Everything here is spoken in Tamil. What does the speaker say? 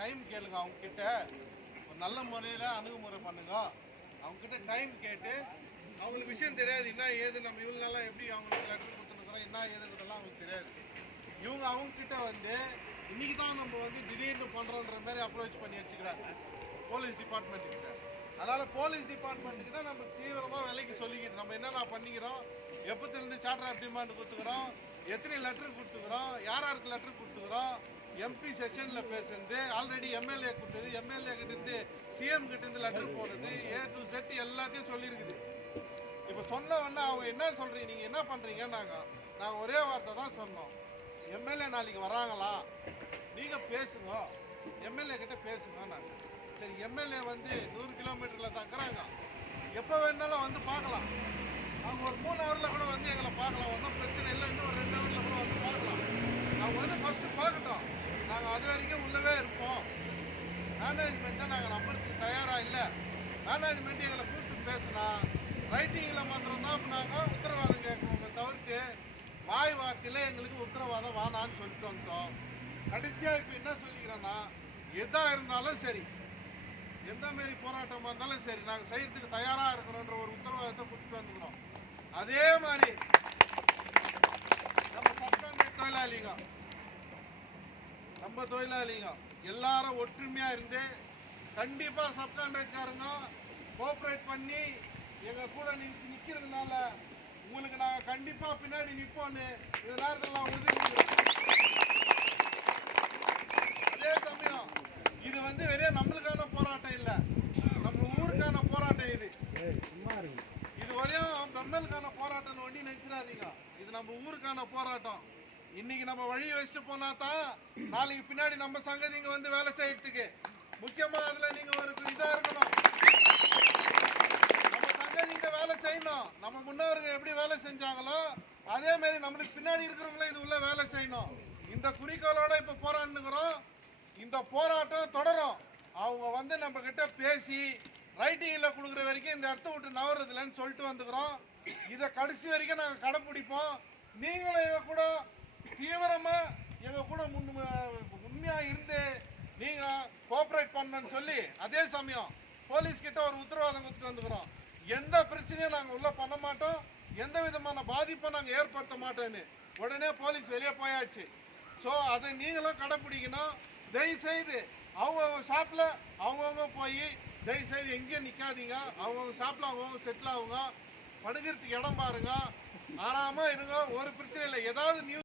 டைம் கேளுங்க அவங்க கிட்ட, ஒரு நல்ல முறையில் அணுகுமுறை பண்ணுங்க. அவங்க கிட்ட டைம் கேட்டு அவங்களுக்கு விஷயம் தெரியாது என்ன ஏது, நம்ம இவங்களெல்லாம் எப்படி அவங்களுக்கு லெட்டர் கொடுத்துருக்குறோம் என்ன ஏதுன்றதெல்லாம் அவங்களுக்கு தெரியாது. இவங்க அவங்க கிட்ட வந்து இன்னைக்கு தான் நம்ம வந்து திடீர்னு பண்ணுறோன்ற மாதிரி அப்ரோச் பண்ணி வச்சுக்கிறாங்க போலீஸ் டிபார்ட்மெண்ட் கிட்ட. அதனால போலீஸ் டிபார்ட்மெண்ட் கிட்ட நம்ம தீவிரமாக விலைக்கு சொல்லிக்கிது நம்ம என்னென்ன பண்ணிக்கிறோம், எப்போத்திலேருந்து சார்ட்டர் ஆஃப் டிமாண்ட் கொடுத்துக்கிறோம், எத்தனை லெட்டர் கொடுத்துக்கிறோம், யாருக்கு லெட்டர் கொடுத்துக்கிறோம், எம்பி செஷனில் பேசுறது, ஆல்ரெடி எம்எல்ஏ கொடுத்தது, எம்எல்ஏ கிட்டேருந்து சிஎம் கிட்டேருந்து லெட்டர் போடுறது, A to Z எல்லாத்தையும் சொல்லியிருக்குது. இப்போ சொன்ன உடனே அவங்க என்ன சொல்கிறீங்க, நீங்கள் என்ன பண்ணுறீங்க, நாங்கள் ஒரே வார்த்தை தான் சொன்னோம், எம்எல்ஏ நாளைக்கு வராங்களா, நீங்கள் பேசுங்க, எம்எல்ஏ கிட்ட பேசுங்க. நாங்கள் சரி எம்எல்ஏ வந்து 100 கிலோமீட்டரில் தங்குறாங்க, எப்போ வேணாலும் வந்து பார்க்கலாம், அவங்க ஒரு 3 ஹவரில் கூட வந்து எங்களை பார்க்கலாம், ஒன்றும் பிரச்சனை இல்லை, இன்னும் ஒரு 2 ஹவரில் கூட வந்து பார்க்கலாம். அவங்க வந்து ஃபஸ்ட்டு பார்க்கட்டும், நாங்கள் அது வரைக்கும் உள்ளவே இருப்போம். மேனேஜ்மெண்ட்டை நாங்கள் நம்புறதுக்கு தயாராக இல்லை. மேனேஜ்மெண்ட் எங்களை கூப்பிட்டு பேசுனா ரைட்டிங்கில் மாத்திரம் தான் நாங்கள் உத்தரவாதம் கேட்குறோங்க தவிர்த்து வாய் வார்த்தையில் எங்களுக்கு உத்தரவாதம் வானான்னு சொல்லிட்டு வந்தோம். கடைசியாக இப்போ என்ன சொல்லிக்கிறோன்னா, எதா இருந்தாலும் சரி, எந்த மாரி போராட்டமாக இருந்தாலும் சரி, நாங்கள் செய்யறதுக்கு தயாராக இருக்கிறோன்ற ஒரு உத்தரவாதத்தை கொடுத்துட்டு வந்துக்கிறோம். அதே மாதிரி நம்ம சப்கான்ட்ராக்ட் தொழிலாளிங்க, நம்ம தொழிலாளிங்க எல்லாரும் ஒற்றுமையாக இருந்து கண்டிப்பாக சப்கான்ட்ராக்ட்காரங்க கோஆப்ரேட் பண்ணி எங்கள் கூட நிற்கிறதுனால உங்களுக்கு நாங்கள் கண்டிப்பாக பின்னாடி நிற்போன்னு இந்த நேரத்தில் உறுதி. அதே சமயம் இது வந்து வெறும் நம்மளுக்கான போராட்டம் இல்லை, நம்ம ஊருக்கான போராட்டம். இது வரையும் பெம்மலுக்கான போராட்டம் ஒண்டி நினைச்சிடாதீங்க, இது நம்ம ஊருக்கான போராட்டம். இன்னைக்கு நம்ம வழி வச்சுட்டு போனா தான் நாளைக்கு பின்னாடி நம்ம சங்கதிங்க வந்து வேலை செய்யறதுக்கு முக்கியமா அதுல நீங்க ஒரு இதா இருக்கணும். நம்ம சங்கதிங்க வேலை செய்யணும், நம்ம முன்னோர்கள் எப்படி வேலை செஞ்சாங்களோ அதே மாதிரி நம்மளுக்கு பின்னாடி இருக்கிறவங்களும் இது உள்ள வேலை செய்யணும். இந்த குறிக்கோளோட இப்ப போராடுகிறோம். இந்த போராட்டம் தொடரும். அவங்க வந்து நம்ம கிட்ட பேசி ரைட்டிங்கில் கொடுக்குற வரைக்கும் இந்த இடத்த விட்டு நவறதில்லைன்னு சொல்லிட்டு வந்துக்கிறோம். இதை கடைசி வரைக்கும் நாங்கள் கடைப்பிடிப்போம். நீங்களும் எங்கள் கூட தீவிரமாக எங்கள் கூட உண்மையாக இருந்து நீங்கள் கோஆப்ரேட் பண்ணணும்னு சொல்லி அதே சமயம் போலீஸ்கிட்ட ஒரு உத்தரவாதம் கொடுத்துட்டு வந்துக்கிறோம். எந்த பிரச்சனையும் நாங்கள் உள்ளே பண்ண மாட்டோம், எந்த விதமான பாதிப்பை நாங்கள் ஏற்படுத்த மாட்டோன்னு உடனே போலீஸ் வெளியே போயாச்சு. ஸோ அதை நீங்களும் கடைப்பிடிக்கணும். தயவுசெய்து அவங்கவுங்க ஷாப்பில் அவங்கவுங்க போய் தயவுசெய்து எங்கேயும் நிற்காதீங்க, அவங்கவுங்க ஷாப்பில் அவங்கவுங்க செட்டில் ஆகுங்க, படுக்கிறதுக்கு இடம் பாருங்க, ஆறாமல் இருங்க. ஒரு பிரச்சனை இல்லை, ஏதாவது நியூஸ்